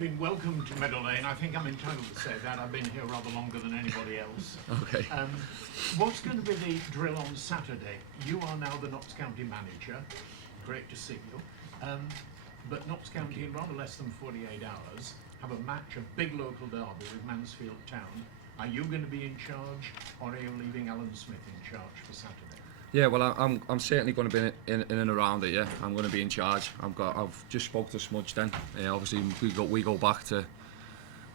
Welcome to Meadow Lane. I think I'm entitled to say that. I've been here rather longer than anybody else. Okay. What's going to be the drill on Saturday? You are now the Notts County manager. Great to see you. But Notts County, in rather less than 48 hours, have a match, a big local derby with Mansfield Town. Are you going to be in charge, or are you leaving Alan Smith in charge for Saturday? Yeah, well, I'm certainly going to be in and around it. Yeah, I'm going to be in charge. I've just spoke to Smudge then. Obviously, we go back to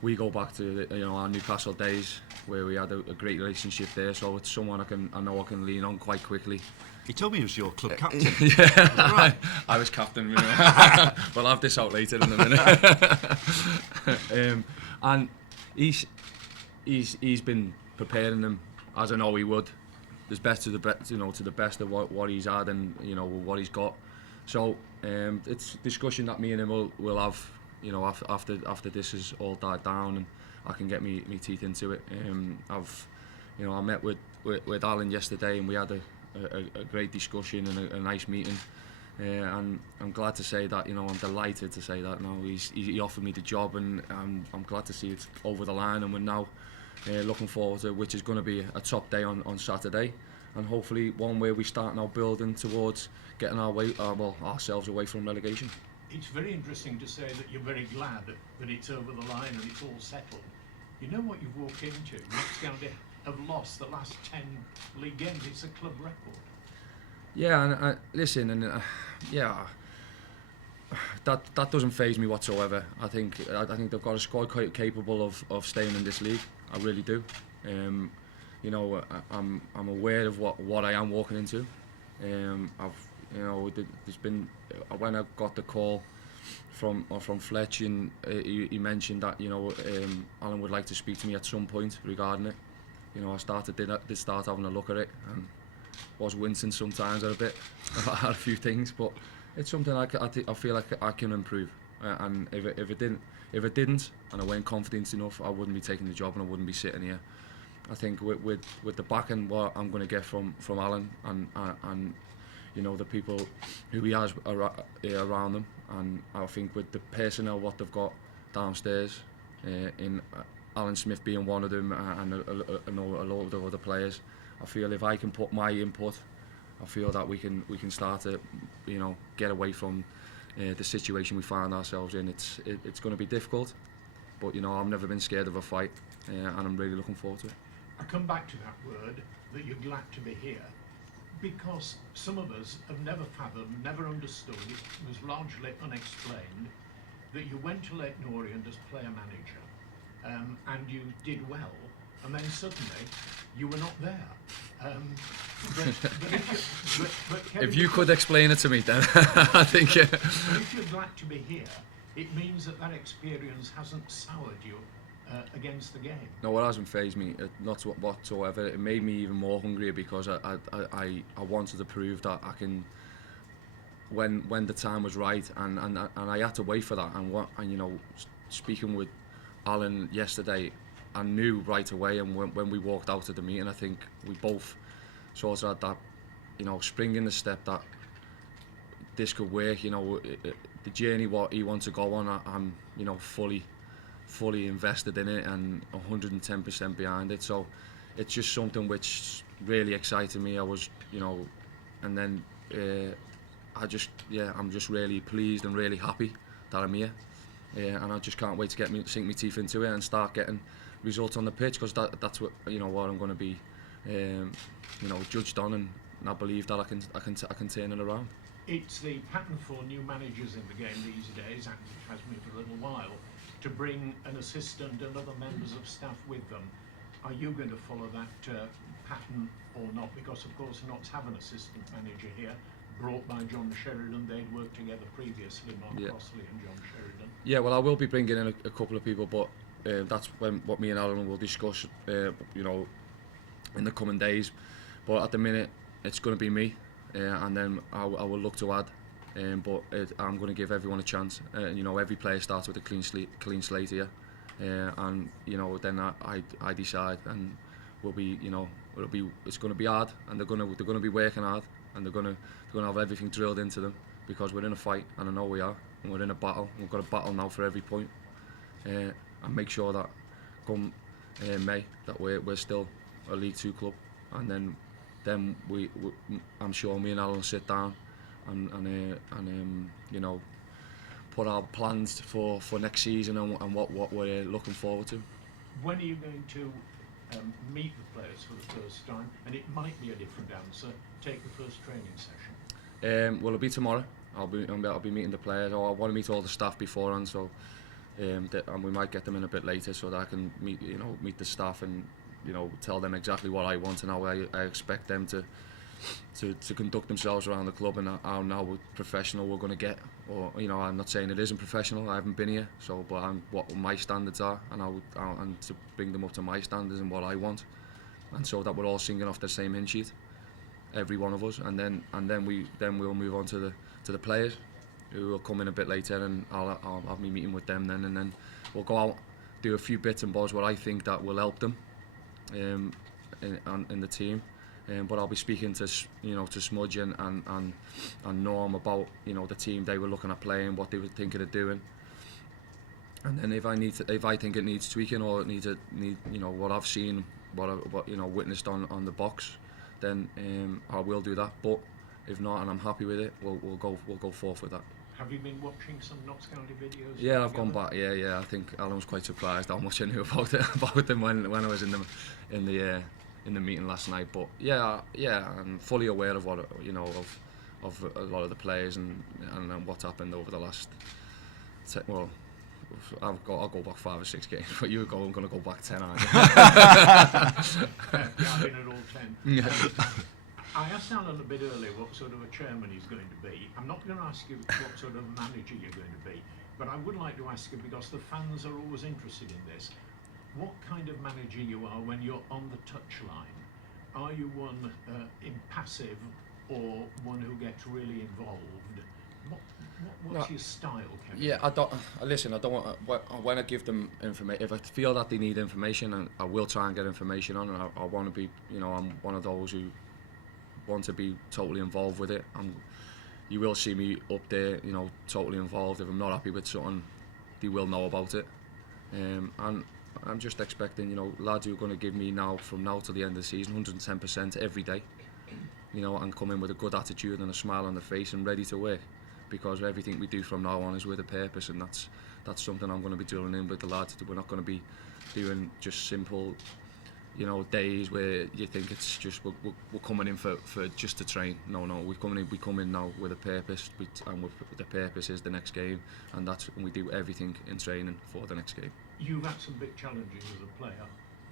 our Newcastle days where we had a great relationship there. So it's someone I know I can lean on quite quickly. He told me he was your club captain. Yeah, Right. I was captain. We'll have this out later in a minute. And he's been preparing them as I know he would. There's best to the best, to the best of what he's had and what he's got. So it's discussion that me and him will have, after this has all died down and I can get me teeth into it. I met with Alan yesterday and we had a great discussion and a nice meeting. And I'm glad to say that, I'm delighted to say that now he offered me the job and I'm glad to see it over the line and we're now looking forward to which is going to be a top day on Saturday and hopefully one where we start now building towards getting ourselves away from relegation. It's very interesting to say that you're very glad that it's over the line and it's all settled. You know what you've walked into? Notts County have lost the last 10 league games. It's a club record. Yeah, and that doesn't faze me whatsoever. I think they've got a squad quite capable of staying in this league. I really do. I'm aware of what I am walking into. There's been when I got the call from Fletch and he mentioned that Alan would like to speak to me at some point regarding it. I did start having a look at it and was wincing sometimes at a few things, but it's something I feel like I can improve. And if it didn't, and I weren't confident enough, I wouldn't be taking the job and I wouldn't be sitting here. I think with the back end what I'm going to get from Alan and the people who he has around them, and I think with the personnel what they've got downstairs, in Alan Smith being one of them and a load of other players, I feel if I can put my input, I feel that we can start to get away from the situation we find ourselves in. It's going to be difficult, but I've never been scared of a fight, and I'm really looking forward to it. I come back to that word, that you're glad to be here, because some of us have never fathomed, never understood, it was largely unexplained, that you went to Lake Orient as player manager, and you did well, and then suddenly you were not there. If you could explain it to me, then I think. But if you're glad to be here, it means that experience hasn't soured you against the game. No, it hasn't fazed me, not whatsoever. It made me even more hungrier because I wanted to prove that I can. When the time was right, and I had to wait for that. And speaking with Alan yesterday, I knew right away, and when we walked out of the meeting, I think we both sort of had that, spring in the step that this could work. The journey what he wants to go on, I'm fully invested in it and 110% behind it. So it's just something which really excited me. I was, and then I'm just really pleased and really happy that I'm here. And I just can't wait to sink my teeth into it and start getting results on the pitch, because that's what what I'm going to be judged on, and I believe that I can turn it around. It's the pattern for new managers in the game these days, and it has been for a little while, to bring an assistant and other members of staff with them. Are you going to follow that pattern or not? Because of course Notts have an assistant manager here, brought by John Sheridan. They'd worked together previously, Mark Crossley and John Sheridan. Yeah, well, I will be bringing in a couple of people, but that's what me and Alan will discuss, in the coming days. But at the minute, it's going to be me, and then I will look to add. But I'm going to give everyone a chance. Every player starts with a clean slate here, and then I decide, and it's going to be hard, and they're going to be working hard, and they're going to have everything drilled into them, because we're in a fight, and I know we are, and we're in a battle. We've got a battle now for every point. and make sure that come May that we're still a League Two club, and then I'm sure me and Alan will sit down and you know, put our plans for next season and what we're looking forward to. When are you going to meet the players for the first time? And it might be a different answer. Take the first training session. Well, it'll be tomorrow. I'll be meeting the players. Or I want to meet all the staff beforehand, so and we might get them in a bit later so that I can meet the staff and tell them exactly what I want and how I expect them to conduct themselves around the club, and how now professional we're going to get. Or I'm not saying it isn't professional. I haven't been here, but what my standards are, and to bring them up to my standards and what I want, and so that we're all singing off the same hymn sheet, every one of us, and then we'll move on to the players, who will come in a bit later, and I'll have me meeting with them then, and then we'll go out, do a few bits and bobs what I think that will help them in the team. But I'll be speaking to Smudge and Norm about the team they were looking at playing, what they were thinking of doing, and then if I think it needs tweaking or it needs what I've seen, what witnessed on the box, then I will do that. But if not, and I'm happy with it, we'll go forth with that. Have you been watching some Notts County videos? Yeah, I've gone back. Yeah. I think Alan was quite surprised how much I knew about them when I was in the meeting last night. But yeah, I'm fully aware of what of a lot of the players and what's happened over the last. I'll go back 5 or 6 games, but I'm going to go back 10, aren't you? Yeah, I've been at all 10. Yeah. I asked Alan a bit earlier what sort of a chairman he's going to be. I'm not going to ask you what sort of manager you're going to be, but I would like to ask you, because the fans are always interested in this, what kind of manager you are when you're on the touchline. Are you one impassive or one who gets really involved? What's your style, Kevin? Yeah, I don't want. When I give them information, if I feel that they need information, and I will try and get information on, and I want to be, I'm one of those who want to be totally involved with it. You will see me up there, totally involved. If I'm not happy with something, they will know about it. And I'm just expecting, lads who are going to give me from now to the end of the season, 110% every day, and come in with a good attitude and a smile on the face and ready to work, because everything we do from now on is with a purpose, and that's something I'm going to be drilling in with the lads. We're not going to be doing just simple, days where you think it's just we're coming in for just to train. No, we come in now with a purpose, and the purpose is the next game, and we do everything in training for the next game. You've had some big challenges as a player,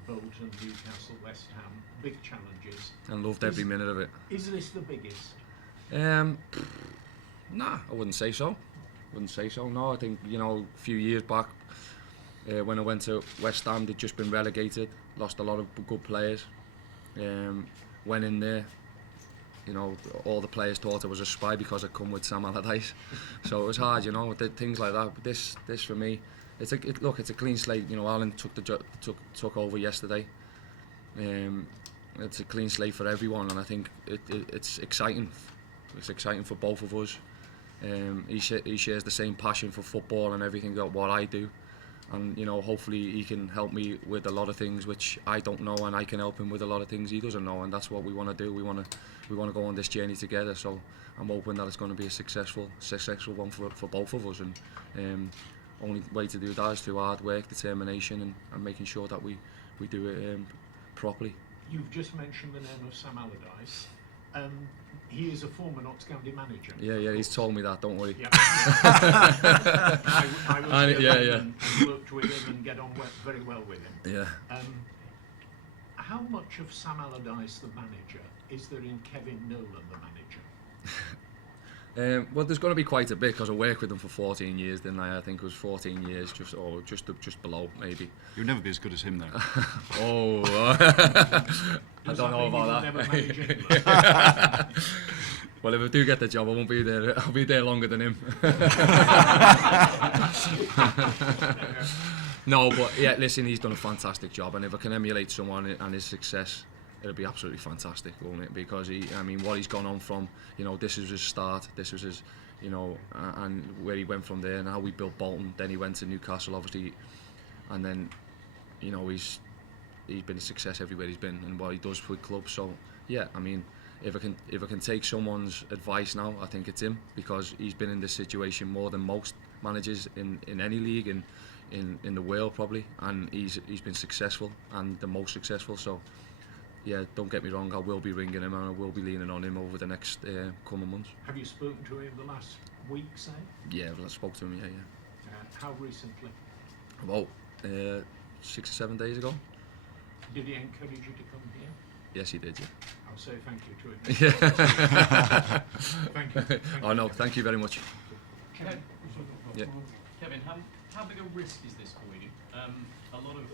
Bolton, Newcastle, West Ham, big challenges. And loved every minute of it. Is this the biggest? Nah, I wouldn't say so. No, I think, a few years back, when I went to West Ham, they'd just been relegated, lost a lot of good players. Went in there, all the players thought I was a spy because I'd come with Sam Allardyce. So it was hard, things like that. But this for me, it's a clean slate. Alan took over yesterday. It's a clean slate for everyone, and I think it's exciting. It's exciting for both of us. He shares the same passion for football and everything that what I do, and hopefully he can help me with a lot of things which I don't know, and I can help him with a lot of things he doesn't know, and that's what we want to do. We want to go on this journey together. So I'm hoping that it's going to be a successful one for both of us, and only way to do that is through hard work, determination, and making sure that we do it properly. You've just mentioned the name of Sam Allardyce. He is a former Notts County manager. Yeah, he's told me that, don't worry. Yeah. I was and worked with him and get on very well with him. Yeah. How much of Sam Allardyce, the manager, is there in Kevin Nolan, the manager? Well, there's going to be quite a bit, because I worked with him for 14 years, didn't I? I think it was 14 years, just below, maybe. You'll never be as good as him, though. I don't know about that. Never manage England? Well, if I do get the job, I won't be there. I'll be there longer than him. No, but yeah, listen, he's done a fantastic job, and if I can emulate someone and his success, it'll be absolutely fantastic, won't it? Because what he's gone on from, this was his start. This was his, you know, and where he went from there and how we built Bolton. Then he went to Newcastle, obviously, and then, you know, he's been a success everywhere he's been and what he does for the club. So yeah, I mean, if I can take someone's advice now, I think it's him, because he's been in this situation more than most managers in any league in the world probably, and he's been successful, and the most successful. So yeah, don't get me wrong, I will be ringing him and I will be leaning on him over the next coming months. Have you spoken to him the last week, say? Yeah, well, I spoke to him, yeah. How recently? About 6 or 7 days ago. Did he encourage you to come here? Yes, he did, yeah. I'll say thank you to him. Thank you. Oh no, thank you very much. Kevin, Yeah. Kevin, how big a risk is this for you? A lot of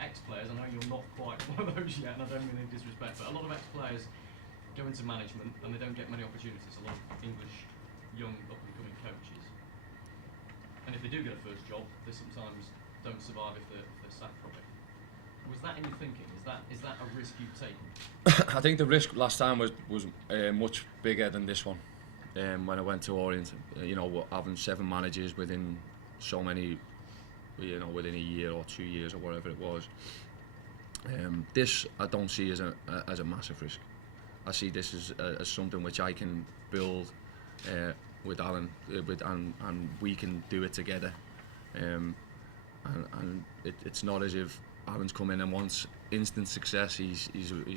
ex-players, I know you're not quite one of those yet, and I don't mean any disrespect, but a lot of ex-players go into management and they don't get many opportunities. A lot of English young up-and-coming coaches, and if they do get a first job, they sometimes don't survive if they're sacked from it. Was that in your thinking? Is that a risk you've taken? I think the risk last time was much bigger than this one. When I went to Orient, you know, having 7 managers within so many, you know, within a year or 2 years or whatever it was. This I don't see as a massive risk. I see this as something which I can build with Alan, and we can do it together. And it's not as if Alan's come in and wants instant success. He's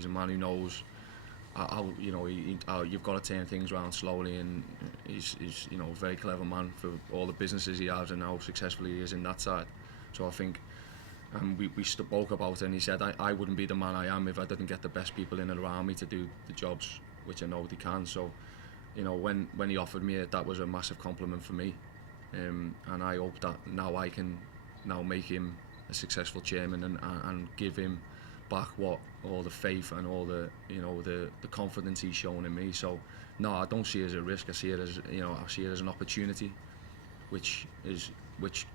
a man who knows how, you know, you've got to turn things around slowly, and he's you know, a very clever man for all the businesses he has and how successful he is in that side. So I think, and we spoke about it, and he said I wouldn't be the man I am if I didn't get the best people in and around me to do the jobs which I know they can. So, you know, when he offered me it, that was a massive compliment for me, and I hope that now I can make him a successful chairman and give him back all the faith and all the, you know, the confidence he's shown in me. So no, I don't see it as a risk. I see it as, you know, I see it as an opportunity which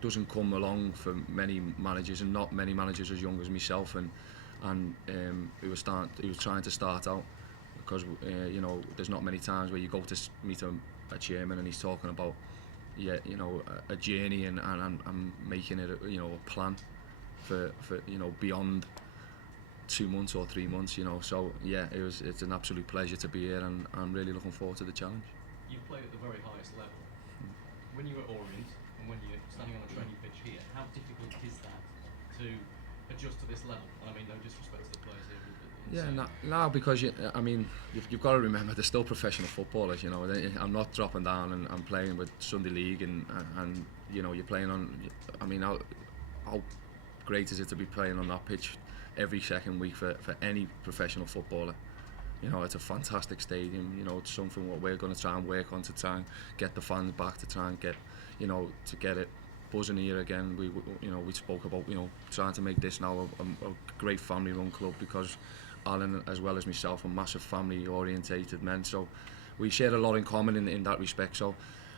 doesn't come along for many managers, and not many managers as young as myself and who was trying to start out, because you know, there's not many times where you go to meet a chairman and he's talking about, yeah, you know, a journey and making it a, you know, a plan for you know, beyond 2 months or 3 months, you know. So yeah, it's an absolute pleasure to be here, and I'm really looking forward to the challenge. You've played at the very highest level. When you were at Orient and when you're standing on a training pitch here, how difficult is that to adjust to this level? And I mean, no disrespect to the players here. No, because I mean, you've got to remember they're still professional footballers. You know, I'm not dropping down and I'm playing with Sunday League, and you know, you're playing on. I mean, how great is it to be playing on that pitch every second week for any professional footballer? You know, it's a fantastic stadium. You know, it's something what we're going to try and work on to try and get the fans back, to try and get, you know, to get it buzzing here again. We spoke about, you know, trying to make this now a great family-run club, because Alan, as well as myself, are massive family-orientated men. So we share a lot in common in that respect. So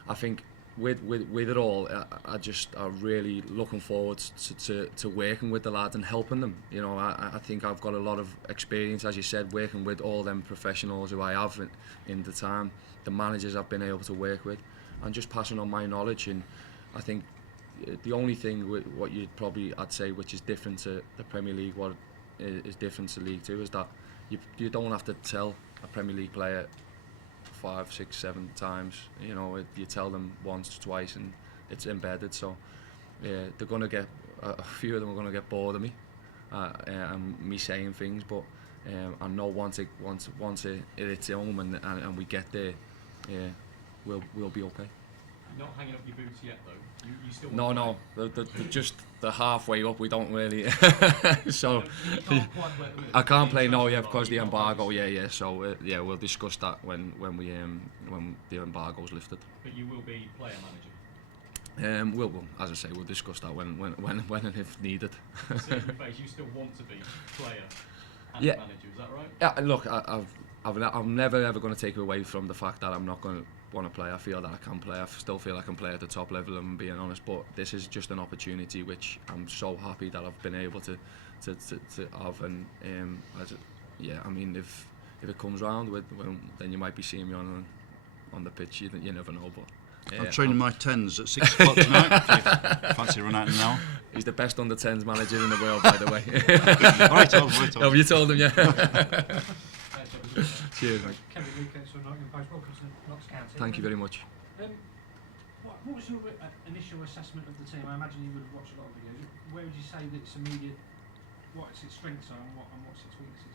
I think with it all, I'm really looking forward to working with the lads and helping them. You know, I think I've got a lot of experience, as you said, working with all them professionals who I have in the time, the managers I've been able to work with, and just passing on my knowledge. And I think the only thing what I'd say which is different to the Premier League, what is different to League 2, is that you don't have to tell a Premier League player 5, 6, 7 times. You know, you tell them once, twice, and it's embedded. So they're going to get, a few of them are going to get bored of me and me saying things, but I know once it's home and we get there, we'll be okay. You're not hanging up your boots yet, though. You still No, they're just the halfway up. We don't really. So you can't quite play at the minute. I can't play now, yeah, because the embargo. Yeah. So yeah, we'll discuss that when the embargo's lifted. But you will be player manager. We'll, as I say, we'll discuss that when and if needed. See in your face, you still want to be player and Yeah. manager. Is that right? Yeah, look, I'm never ever going to take away from the fact that I'm not going to want to play. I feel that I can play. I still feel I can play at the top level, I'm being honest. But this is just an opportunity which I'm so happy that I've been able to have. And I mean, if it comes round, then you might be seeing me on on the pitch. You never know, but. I'm training my 10s at 6 o'clock tonight. If you fancy run out now. He's the best under 10s manager in the world, by the way. All right, told him. Have you told him, yeah? Cheers, mate. Kevin Lucas from Nottingham Post. Welcome to Notts County. Thank you very much. What was your initial assessment of the team? I imagine you would have watched a lot of videos. Where would you say that its immediate, what its strengths are and what's its weaknesses?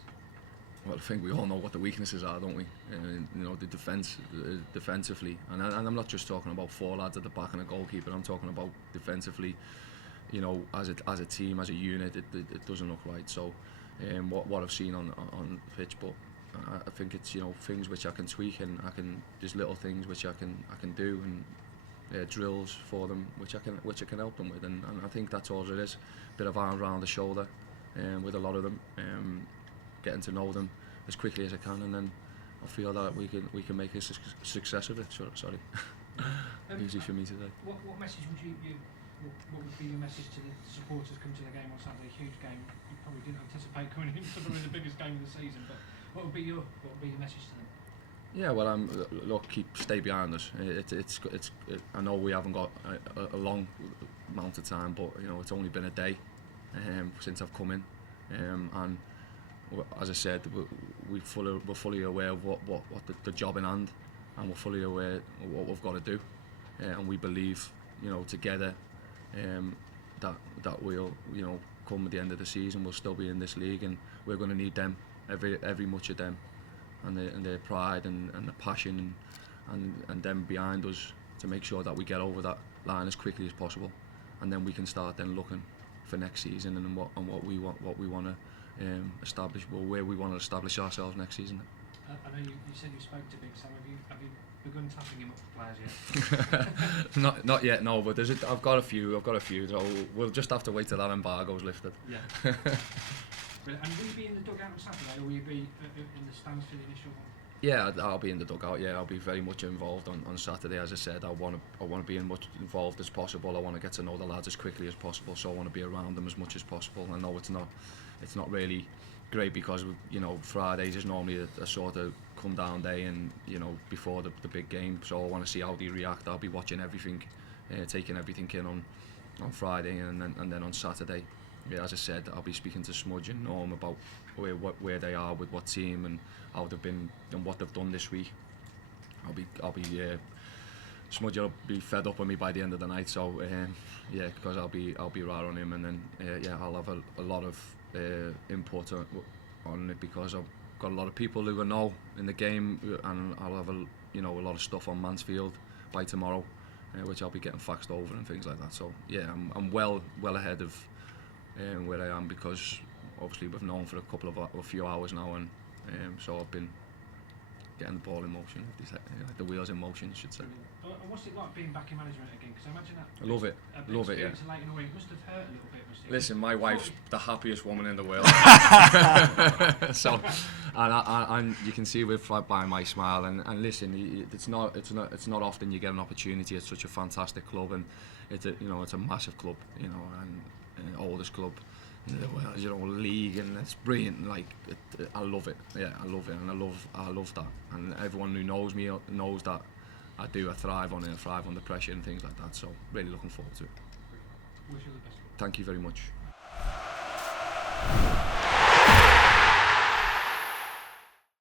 Well, I think we all know what the weaknesses are, don't we? You know, the defensively, and I'm not just talking about 4 lads at the back and a goalkeeper. I'm talking about defensively. You know, as a team, as a unit, it doesn't look right. So, what I've seen on the pitch, but I think it's, you know, things which I can tweak, and there's little things which I can do, and drills for them which I can help them with, and I think that's all it is. Bit of arm around the shoulder, with a lot of them. Getting to know them as quickly as I can, and then I feel that we can make a success of it. Sorry, easy for me to say. What message would what would be your message to the supporters come to the game on Saturday? Huge game. You probably didn't anticipate coming in for probably the biggest game of the season, but what would be your message to them? Yeah, well, look, stay behind us. I know we haven't got a long amount of time, but you know, it's only been a day since I've come in, and as I said, we're fully aware of what the job in hand, and we're fully aware of what we've got to do, and we believe, you know, together, that we'll, you know, come at the end of the season, we'll still be in this league, and we're going to need them, every much of them, and their pride and the passion and them behind us to make sure that we get over that line as quickly as possible, and then we can start then looking for next season and what we want to establish, well, where we want to establish ourselves next season. I know you said you spoke to Big Sam. Have you begun tapping him up for players yet? Not yet, no. But I've got a few. So we'll just have to wait till that embargo's lifted. Yeah. Brilliant. And will you be in the dugout on Saturday, or will you be in the stands for the initial one? Yeah, I'll be in the dugout. Yeah, I'll be very much involved on Saturday. As I said, I want to be as much involved as possible. I want to get to know the lads as quickly as possible. So I want to be around them as much as possible. I know it's not really great because, you know, Fridays is normally a sort of come down day, and you know, before the big game. So I want to see how they react. I'll be watching everything, taking everything in on Friday, and then on Saturday. Yeah, as I said, I'll be speaking to Smudge and Norm about where they are with what team and how they've been and what they've done this week. Smudge will be fed up with me by the end of the night. So yeah, because I'll be right on him, and then yeah, I'll have a lot of input on it, because I've got a lot of people who I know in the game, and I'll have a lot of stuff on Mansfield by tomorrow, which I'll be getting faxed over and things like that. So yeah, I'm well ahead of where I am, because obviously we've known for a few hours now, and so I've been getting the ball in motion, the wheels in motion, I should say. And what's it like being back in management again? Because I imagine that. I love it. Love it, yeah. Late in the week must have hurt a little bit. Listen, my wife's the happiest woman in the world. So, and you can see by my smile. And listen, it's not often you get an opportunity at such a fantastic club, and it's a massive club, you know, and oldest club in the world, you know, league, and it's brilliant. Like I love it. Yeah, I love it, and I love that. And everyone who knows me knows that I thrive on it. I thrive under pressure and things like that. So really looking forward to it. Wish you the best. Thank you very much.